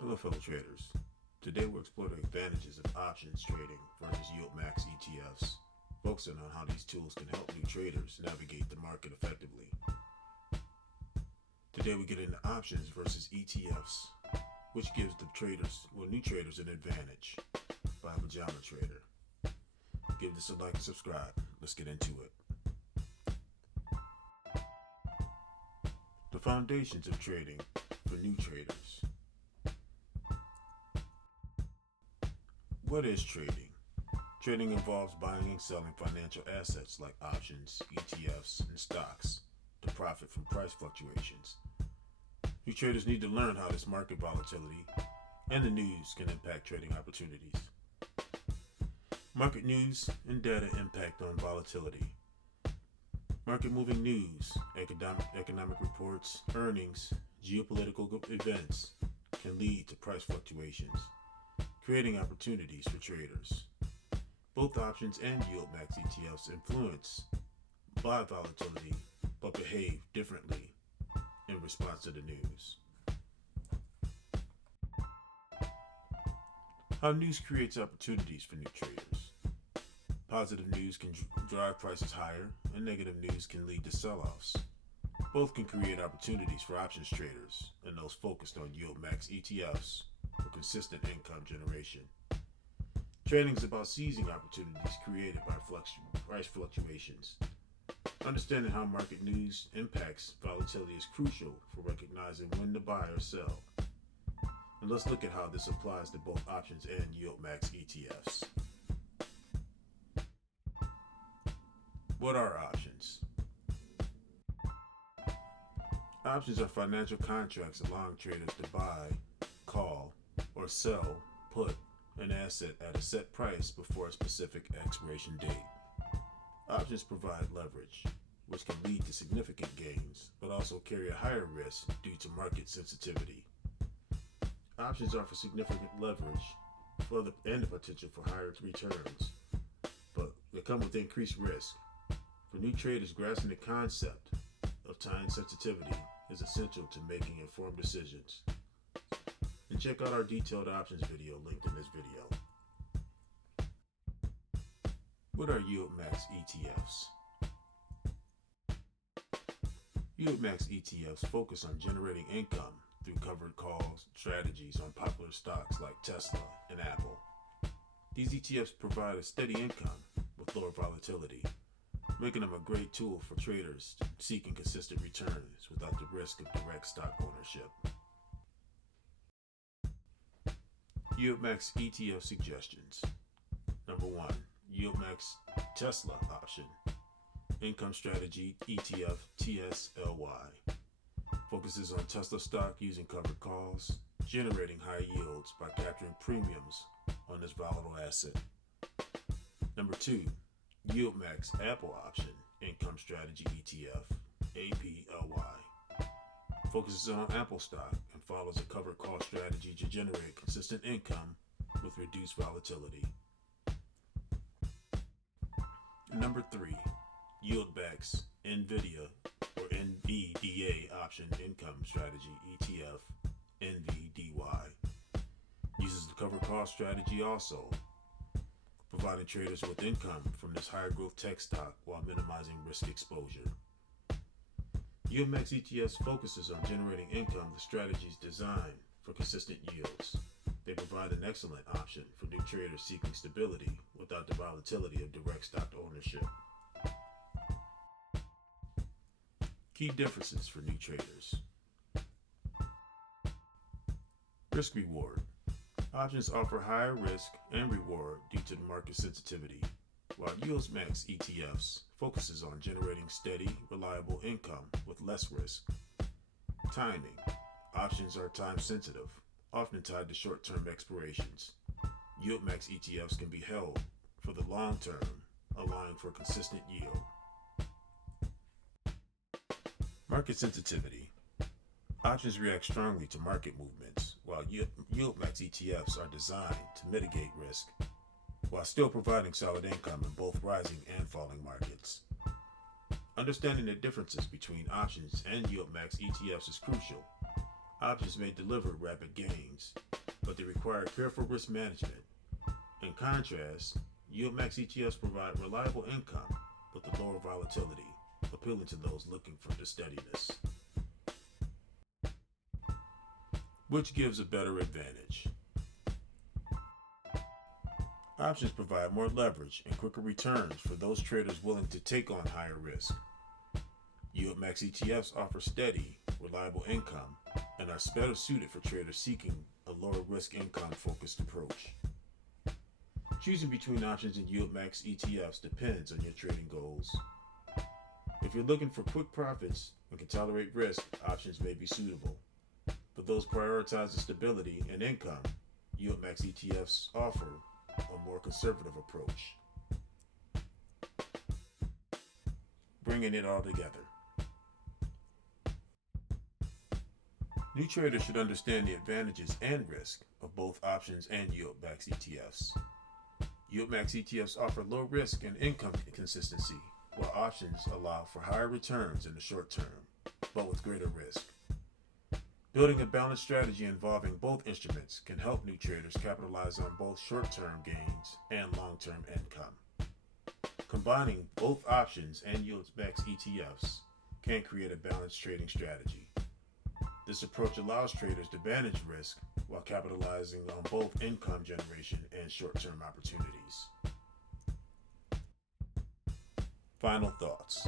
Hello fellow traders. Today we're exploring the advantages of options trading versus YieldMax ETFs, focusing on how these tools can help new traders navigate the market effectively. Today we get into options versus ETFs, which gives new traders an advantage by a pajama trader. Give this a like and subscribe. Let's get into it. The foundations of trading for new traders. What is trading? Trading involves buying and selling financial assets like options, ETFs, and stocks to profit from price fluctuations. New traders need to learn how this market volatility and the news can impact trading opportunities. Market news and data impact on volatility. Market moving news, economic reports, earnings, geopolitical events can lead to price fluctuations, creating opportunities for traders. Both options and YieldMax ETFs influence by volatility but behave differently in response to the news. How news creates opportunities for new traders. Positive news can drive prices higher, and negative news can lead to sell-offs. Both can create opportunities for options traders and those focused on YieldMax ETFs for consistent income generation. Trading is about seizing opportunities created by price fluctuations. Understanding how market news impacts volatility is crucial for recognizing when to buy or sell. And let's look at how this applies to both options and YieldMax ETFs. What are options? Options are financial contracts allowing traders to buy, call, or sell, put an asset at a set price before a specific expiration date. Options provide leverage, which can lead to significant gains, but also carry a higher risk due to market sensitivity. Options offer significant leverage and the potential for higher returns, but they come with increased risk. For new traders, grasping the concept of time sensitivity is essential to making informed decisions. And check out our detailed options video linked in this video. What are YieldMax ETFs? YieldMax ETFs focus on generating income through covered call strategies on popular stocks like Tesla and Apple. These ETFs provide a steady income with lower volatility, making them a great tool for traders seeking consistent returns without the risk of direct stock ownership. YieldMax ETF suggestions. Number 1. YieldMax Tesla option. Income strategy ETF TSLY. Focuses on Tesla stock using covered calls, generating high yields by capturing premiums on this volatile asset. Number 2. YieldMax Apple option income strategy ETF APLY. Focuses on Apple stock and follows a covered call strategy to generate consistent income with reduced volatility. Number 3. YieldMax NVIDIA or NVDA option income strategy ETF NVDY. Uses the covered call strategy also, providing traders with income from this higher growth tech stock while minimizing risk exposure. YieldMax ETFs focuses on generating income with strategies designed for consistent yields. They provide an excellent option for new traders seeking stability without the volatility of direct stock ownership. Key differences for new traders. Risk reward. Options offer higher risk and reward due to the market sensitivity, while YieldMax ETFs focuses on generating steady, reliable income with less risk. Timing. Options are time sensitive, often tied to short-term expirations. YieldMax ETFs can be held for the long term, allowing for consistent yield. Market sensitivity. Options react strongly to market movements, while YieldMax ETFs are designed to mitigate risk while still providing solid income in both rising and falling markets. Understanding the differences between options and YieldMax ETFs is crucial. options may deliver rapid gains, but they require careful risk management. In contrast, YieldMax ETFs provide reliable income with a lower volatility, appealing to those looking for the steadiness. Which gives a better advantage? Options provide more leverage and quicker returns for those traders willing to take on higher risk. YieldMax ETFs offer steady, reliable income and are better suited for traders seeking a lower risk income focused approach. Choosing between options and YieldMax ETFs depends on your trading goals. If you're looking for quick profits and can tolerate risk, options may be suitable. For those prioritizing stability and income, YieldMax ETFs offer a more conservative approach. Bringing it all together. New traders should understand the advantages and risk of both options and YieldMax ETFs. YieldMax ETFs offer low risk and income consistency, while options allow for higher returns in the short term, but with greater risk. Building a balanced strategy involving both instruments can help new traders capitalize on both short-term gains and long-term income. Combining both options and YieldMax ETFs can create a balanced trading strategy. This approach allows traders to manage risk while capitalizing on both income generation and short-term opportunities. Final thoughts.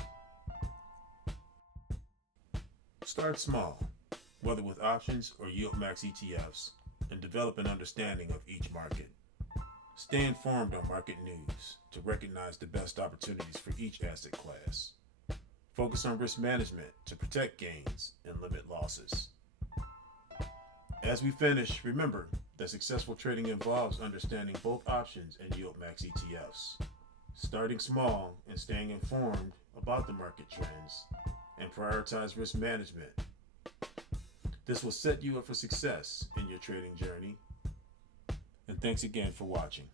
Start small, whether with options or YieldMax ETFs, and develop an understanding of each market. Stay informed on market news to recognize the best opportunities for each asset class. Focus on risk management to protect gains and limit losses. As we finish, remember that successful trading involves understanding both options and YieldMax ETFs. Starting small and staying informed about the market trends and prioritize risk management. This will set you up for success in your trading journey. And thanks again for watching.